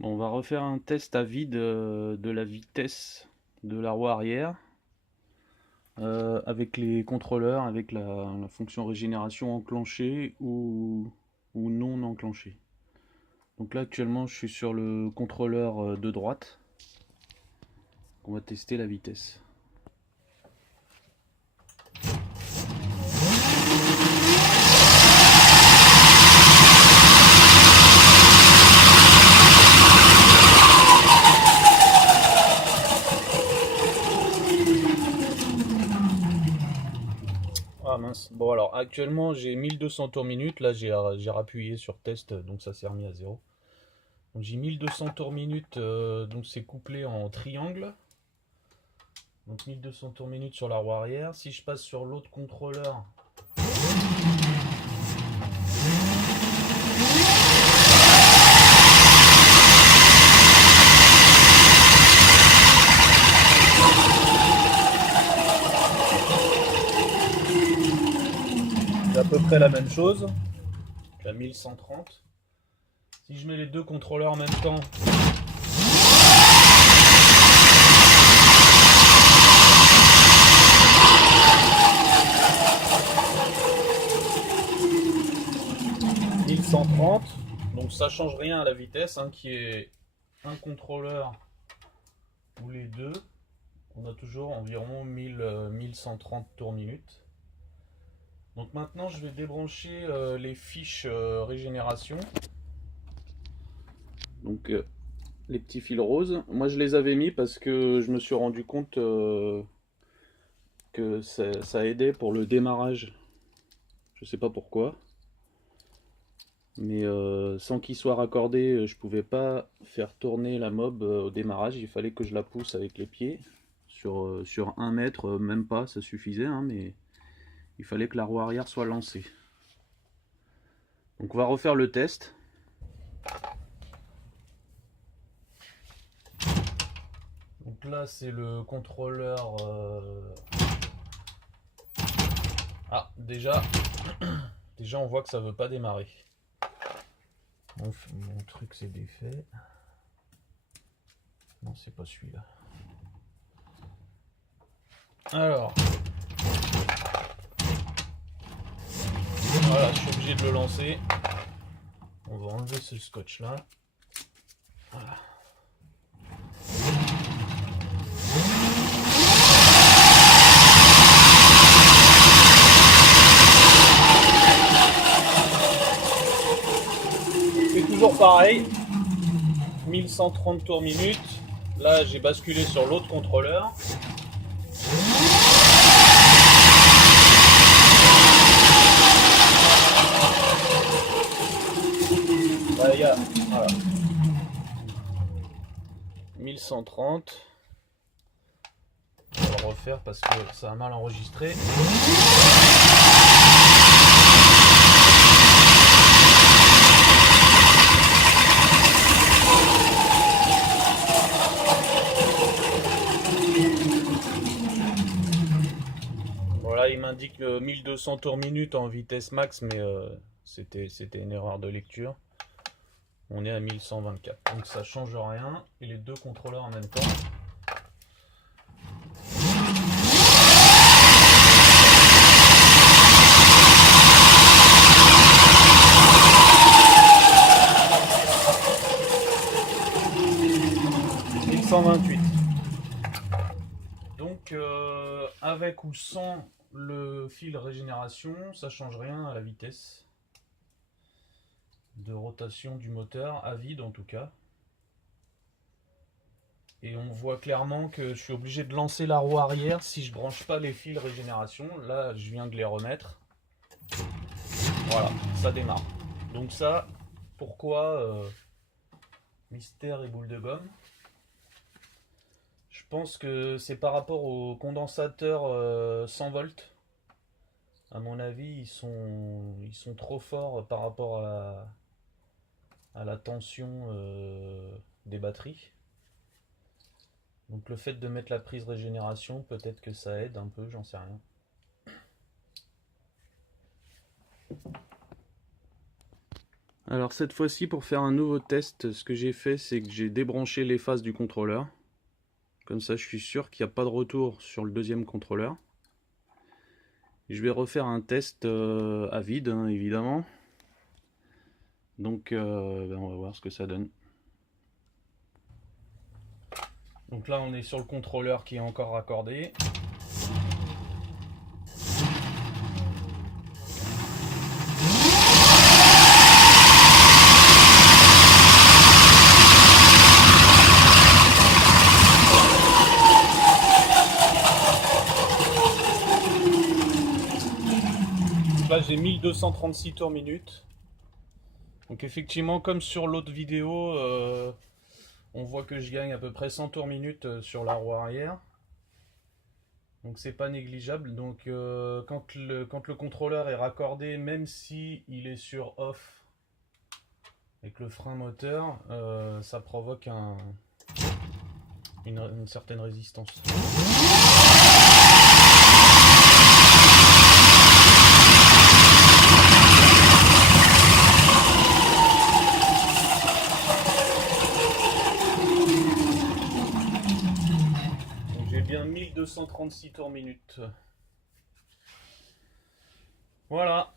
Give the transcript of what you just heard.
Bon, on va refaire un test à vide de la vitesse de la roue arrière avec les contrôleurs, avec la fonction régénération enclenchée ou non enclenchée. Donc là actuellement je suis sur le contrôleur de droite. On va tester la vitesse. Ah mince. Bon alors actuellement j'ai 1200 tours minute. Là j'ai rappuyé sur test donc ça s'est remis à zéro. Donc j'ai 1200 tours minute, donc c'est couplé en triangle. Donc 1200 tours minute sur la roue arrière. Si je passe sur l'autre contrôleur, c'est à peu près la même chose. Je suis à 1130. Si je mets les deux contrôleurs en même temps, « 1130. Donc ça change rien à la vitesse, hein, qui est un contrôleur ou les deux. On a toujours environ 1130 tours minute. Donc maintenant je vais débrancher les fiches régénération. Donc les petits fils roses. Moi je les avais mis parce que je me suis rendu compte que ça aidait pour le démarrage. Je sais pas pourquoi. Mais sans qu'il soit raccordé, je pouvais pas faire tourner la mob au démarrage. Il fallait que je la pousse avec les pieds sur 1 mètre, même pas, ça suffisait, hein, mais il fallait que la roue arrière soit lancée. Donc on va refaire le test. Donc là c'est le contrôleur. Ah déjà on voit que ça veut pas démarrer. Mon truc c'est défait. Non, c'est pas celui-là. Alors, voilà, je suis obligé de le lancer. On va enlever ce scotch là. Voilà. C'est toujours pareil. 1130 tours minute. Là, j'ai basculé sur l'autre contrôleur. Là, il y a, voilà. 1130. On va le refaire parce que ça a mal enregistré. Voilà, il m'indique 1200 tours minute en vitesse max, mais c'était une erreur de lecture. On est à 1124, donc ça change rien. Et les deux contrôleurs en même temps. « 1128. Donc avec ou sans le fil régénération, ça change rien à la vitesse de rotation du moteur, à vide en tout cas. Et on voit clairement que je suis obligé de lancer la roue arrière si je branche pas les fils régénération. Là, je viens de les remettre. Voilà, ça démarre. Donc ça, pourquoi mystère et boule de gomme? Je pense que c'est par rapport au condensateur 100 volts. À mon avis, ils sont trop forts par rapport à la tension des batteries. Donc le fait de mettre la prise régénération, peut-être que ça aide un peu, j'en sais rien. Alors cette fois-ci, pour faire un nouveau test, ce que j'ai fait, c'est que j'ai débranché les phases du contrôleur. Comme ça, je suis sûr qu'il n'y a pas de retour sur le deuxième contrôleur. Je vais refaire un test à vide, hein, évidemment. Donc on va voir ce que ça donne. Donc là, on est sur le contrôleur qui est encore raccordé. Là, j'ai 1236 tours minute. Donc effectivement, comme sur l'autre vidéo, on voit que je gagne à peu près 100 tours minute sur la roue arrière. Donc c'est pas négligeable. Donc quand le contrôleur est raccordé, même si il est sur off avec le frein moteur, ça provoque une certaine résistance. J'ai bien 1236 tours minute. Voilà.